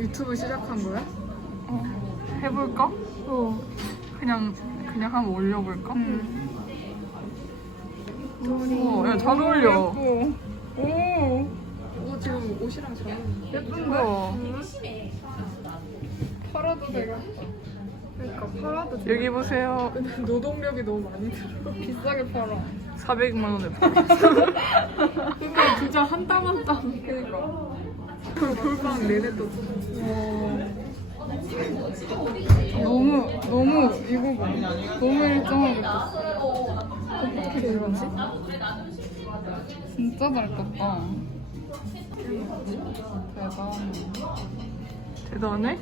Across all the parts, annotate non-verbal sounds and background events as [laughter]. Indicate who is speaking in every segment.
Speaker 1: 유튜브 시작한 거야?
Speaker 2: 어. 해볼까? 어. 그냥 그냥 한번 올려볼까? 응. 음. 어, 야잘 어울려. 오. 오
Speaker 1: 지금 옷이랑 잘어울
Speaker 2: 예쁜 거. 어. 음.
Speaker 1: 팔아도 되겠다. 그러니까 팔아도
Speaker 2: 돼. 여기 보세요.
Speaker 1: 노동력이 너무 많이 들어. [laughs] 비싸게 팔아.
Speaker 2: 400만 원에 팔아
Speaker 1: 근데 진짜 한땀 한 땀. 한땀
Speaker 2: 그러니까.
Speaker 1: 돌빵 내내 또.
Speaker 2: 너무 너무 이거 봐. 너무 일정하게 됐어. 어떻게 [laughs] 이러지? 진짜 밝았다 [laughs] 대단. 대단해?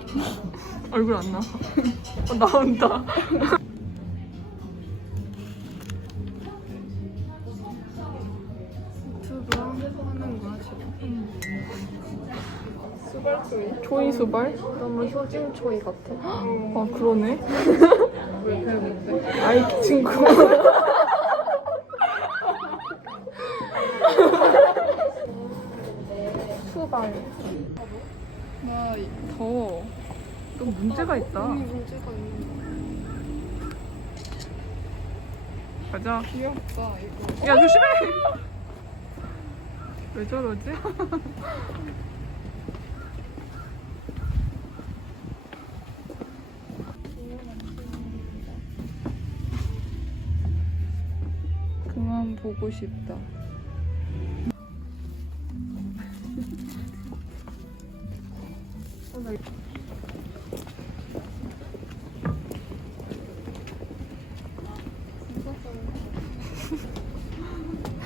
Speaker 2: [laughs] 얼굴 안 나와 [laughs] 아, 나온다 [laughs] 초이 수발?
Speaker 1: 너무 효진 초이 같아. [laughs]
Speaker 2: 어, 아 그러네. [laughs] 아이 친구.
Speaker 1: [laughs] 수발.
Speaker 2: 와더또 [laughs] 문제가 있다. 가자.
Speaker 1: 귀엽다
Speaker 2: 이거. 야 조심해. [laughs] 왜 저러지? [laughs] 보고 싶다.
Speaker 1: [laughs]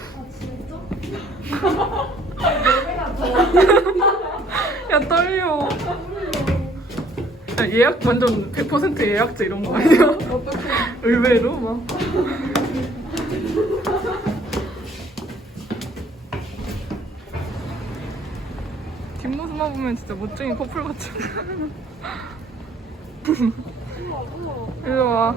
Speaker 2: [laughs] 야 떨려. [laughs] 야, 예약 완전 100% 예약제 이런 거 아니야? [laughs] 의외로 막. [laughs] 보면 진짜 멋쟁이 커플 같죠? [laughs] [laughs] 이리 와.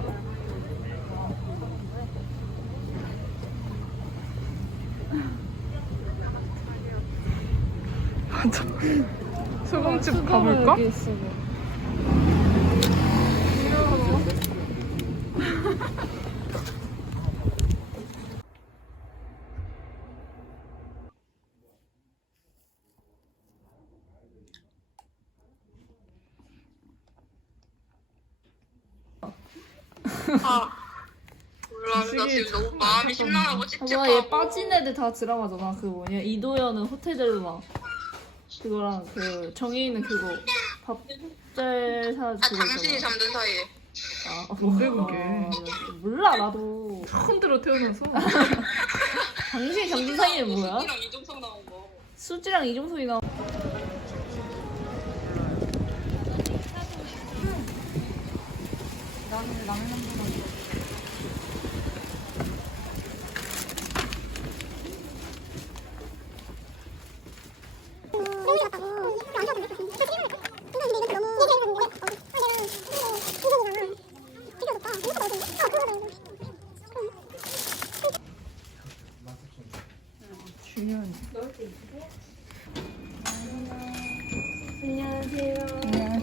Speaker 2: 소금집 [laughs] 어, 가볼까? 여기,
Speaker 3: 아, 몰라, 나 지금 너무, 너무 마음이 신나하고 찝찝하얘
Speaker 4: 빠진 애들 다 드라마잖아 그 뭐냐 이도현은 호텔들로 막 그거랑 그 정해있는 그거 밥 째사 밥제...
Speaker 3: 주고 아그 당신이 거잖아. 잠든 사이에
Speaker 2: 아 뭔데 아, 그게
Speaker 4: 몰라 나도
Speaker 2: 흔들어 [laughs] 태어나서
Speaker 4: [laughs] [laughs] 당신이 잠든 사이에 뭐, 뭐야 수지랑, 수지랑 이종석 나온 거 수지랑 이종석이 나온 거 음. 난, 난...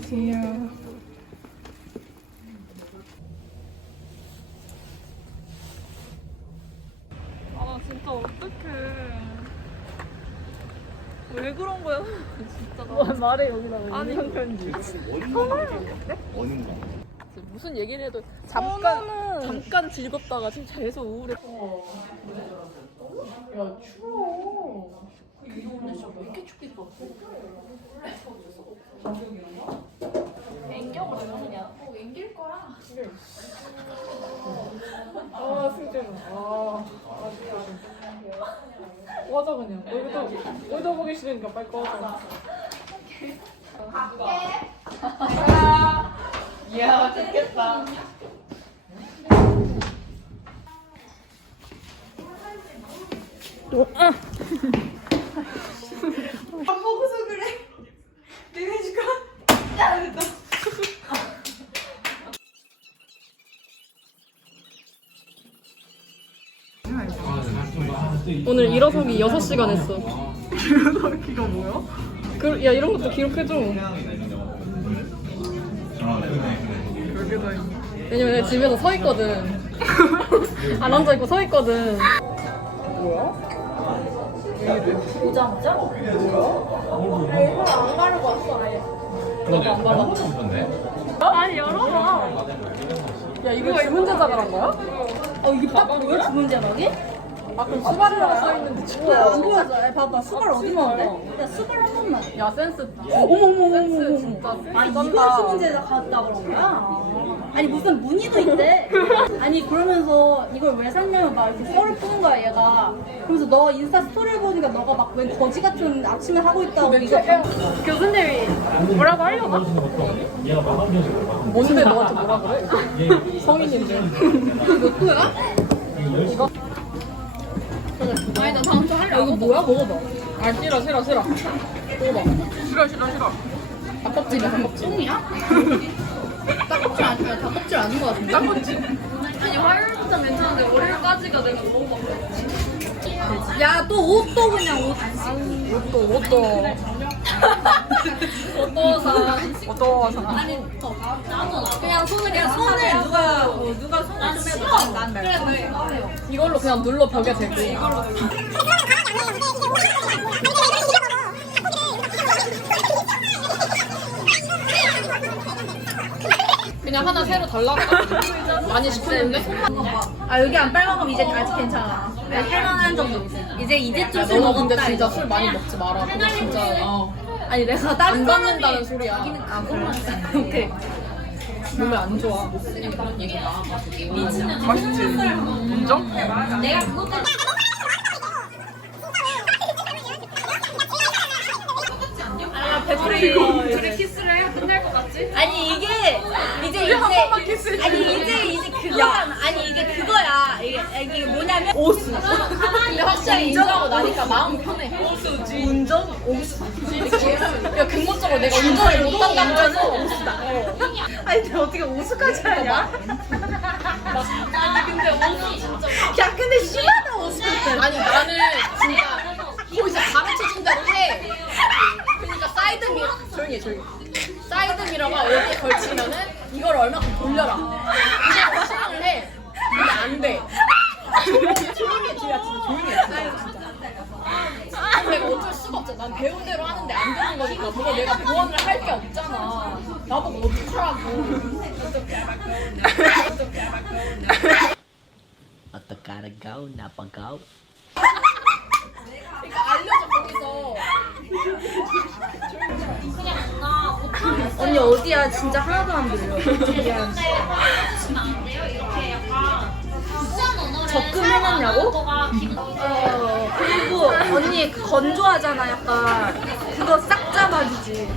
Speaker 1: 안녕하세요.
Speaker 2: 아, 진짜 어떡해. 왜 그런 거야? [laughs] 진짜.
Speaker 1: 나... 난... 말해, 여기다가. 아니, 편지.
Speaker 2: [laughs] 무슨 얘기를 해도 잠깐 어, 나는... 잠깐 즐겁다가 진짜 계속 우울해.
Speaker 1: 야, 이 거야. 아, 진 아, 아직, 아, 진짜. 아, 진짜. 아 진짜. 맞아, 그냥. 네, 도 네, 도 보기 싫으니까 빨리 꺼 이야, 좋겠다. 또, 아!
Speaker 2: 오늘 네, 일어서기 6시간 했어.
Speaker 1: 일어서기가 뭐? [laughs]
Speaker 2: 뭐야? 그, 야, 이런 것도 기록해줘. 왜냐면 집에서 서 있거든. 안 앉아 있고 서 있거든. 뭐야?
Speaker 1: 보자마자?
Speaker 4: 아니 열어봐.
Speaker 2: 야, 이거 주문자 자그란 거야?
Speaker 1: 어, 이게 딱뭐 주문자 자기? 아 그럼 수발이라고 써있는데 진짜 안보 봐봐 수발 어디 나왔야 수발 한 번만 야, 야, 슬슬... 야 슬슬... 어, 슬슬... 어. 아, 센스 어머머머 센스 진짜 센스 아니 이거 수문제다 갖다 그런 거야? 아. 아니 무슨 무늬도 있대 [laughs] 아니 그러면서 이걸 왜 샀냐면 막 이렇게 썰을 푸는 거야 얘가 그러면서 너 인스타 스토리를 보니까 너가 막웬 거지 같은 네. 아침을 하고 있다
Speaker 4: 교수님이 뭐라고 하려고?
Speaker 2: 뭔데 너한테 뭐라 그래? 성인인데
Speaker 1: 이거 야 이거?
Speaker 4: 아, 나 이거
Speaker 2: 뭐야? 먹어봐. 아, 싫어, 싫어, 싫어. 먹어봐.
Speaker 3: 싫어, 싫어, 싫어.
Speaker 2: 닭껍질, 닭껍질. 똥이야?
Speaker 1: [laughs] 닭껍질 아니야, 닭껍질, 닭껍질 [laughs] 아닌 아니, 것 같은데.
Speaker 2: 닭껍질.
Speaker 4: 아니, 화요일부터 괜찮은데, 월요일까지가 내가 먹어봐.
Speaker 1: 아 야또옷또 그냥 옷. [laughs]
Speaker 2: [laughs] 옷도 옷도.
Speaker 4: 옷도
Speaker 2: 옷도사. 아니
Speaker 1: 더 그냥 손을 그냥 손을 누가 누가 손을 좀 해도 난그 그래,
Speaker 2: 이걸로 그냥 눌러 벽에 아, 대고. [laughs] 그냥 하나 새로 달라고 [laughs] 많이 시켰는데?
Speaker 1: 아 여기 안 빨간 거 이제 아직 괜찮아. 네, 해만한 정도. 이제 이제 좀술
Speaker 2: 먹었다. 근데 진짜 그래서. 술 많이 먹지 마라. 그거 진짜. 어.
Speaker 1: 아니 내가 다른 안
Speaker 2: 받는다는 소리야. 오케이. 몸에 안, 안 좋아. 그냥
Speaker 3: 그정 내가 그것까지.
Speaker 1: 했을지. 아니 이제 이제 그거 야 응. 아니 그거야. 응. 이게 그거야. 이게 뭐냐면
Speaker 2: 오수. 오수. 근데
Speaker 1: 확실히 인정하고 오수. 나니까 마음 편해.
Speaker 2: 오수지.
Speaker 1: 운전 오수. 오수. [laughs] 야 근본적으로 내가 운전을 못한 남자는 오수다. 아니 근데 어떻게 오수까지 하냐? [laughs] 아 근데 오수 진짜. 막. 야 근데 심하다 오수. [laughs] 아니 나는 진짜 거이서 [laughs] 뭐, 가르쳐준다고 해. [laughs] [laughs] 그러니까 사이드미 [laughs] [laughs] 조용히 해, 조용히. 해. 얼마큼 돌려라. 이제 아, 실망을 그 아, 해. 근데 안 돼. 아, 조용히 해, 아, 조용히 해. 아, 내가 아, 아, 아, 어쩔 아, 수가 없잖아. 아, 난 배운 대로 하는데 안 되는 거니까. 아, 그 아, 내가 아, 보완을 아, 할게 아, 아, 없잖아. 아, 나보고 어떡하고어떡하하고나빠가 내가 알려줘, 거기 [laughs] 언니 어디야? 진짜 하나도 안 들려. [laughs] [laughs] 적금 해놨냐고? [laughs] 응. 어, 그리고 언니 그 건조하잖아, 약간. 그거 싹 잡아주지.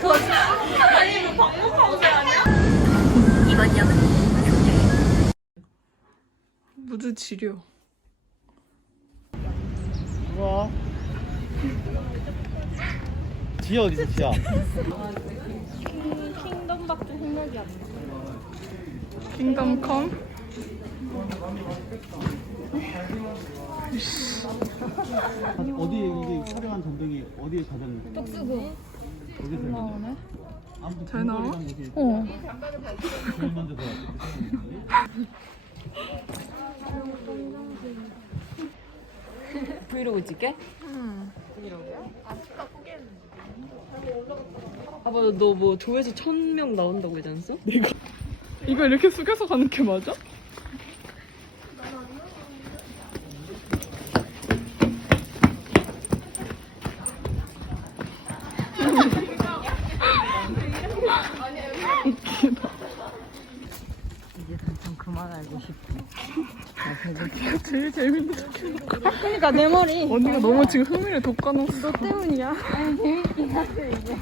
Speaker 1: 그거 싹. 아 이거 박목
Speaker 2: 무드 지려.
Speaker 5: 뭐지 어디 있어? 지야.
Speaker 4: [laughs] 킹덤밖에 생각이 안
Speaker 2: 킹덤 컴? [laughs] [laughs]
Speaker 5: 다, [laughs] 어디, [laughs] 어디, [laughs] 어디에 이게 촬영한 전등이 어디에 가장
Speaker 4: 떡수고
Speaker 2: 나오네 잘나왔어
Speaker 1: 브이로그 찍게? 아, 맞아. 너뭐 조회수 천 명 나온다고 했지 않았어? 이거,
Speaker 2: 이거 이렇게 숙여서 가는 게 맞아? [laughs] [laughs] 이 제일 재밌는 거.
Speaker 1: 그니까 [laughs] 내 머리
Speaker 2: 언니가 너무 지금 흥미를 돋궈놓았너
Speaker 1: 때문이야 아니 재밌긴 하세 이제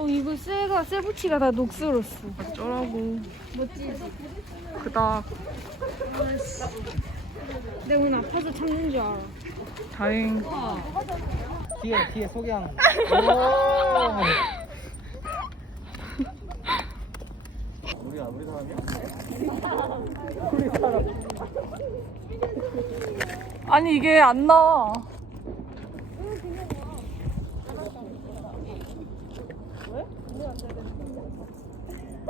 Speaker 4: 어, 이거 쇠가 쇠부치가다 녹슬었어.
Speaker 1: 어쩌라고. 멋지.
Speaker 2: 그닥
Speaker 4: 내가 오늘 아파서 참는 줄 알아.
Speaker 2: 다행.
Speaker 5: 뒤에 뒤에 소개하는. 우리
Speaker 2: 아무리 [noise] 사람이 아니 이게 안 나와.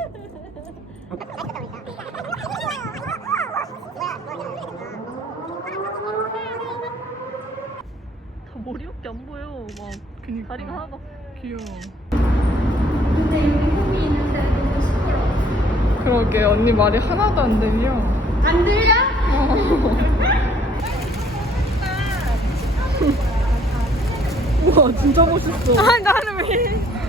Speaker 1: 다 머리밖에 안 보여. 막 그니까. 다리가 하나 응.
Speaker 2: 귀여워. 근데 여기 이 있는데 너무 시끄러 그러게 언니 말이 하나도 안 들려. 안 들려? 뭐야 어. [laughs] [laughs], 진짜 멋있어.
Speaker 1: 아 나는 왜?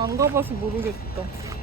Speaker 2: 안 가봐서 모르겠다.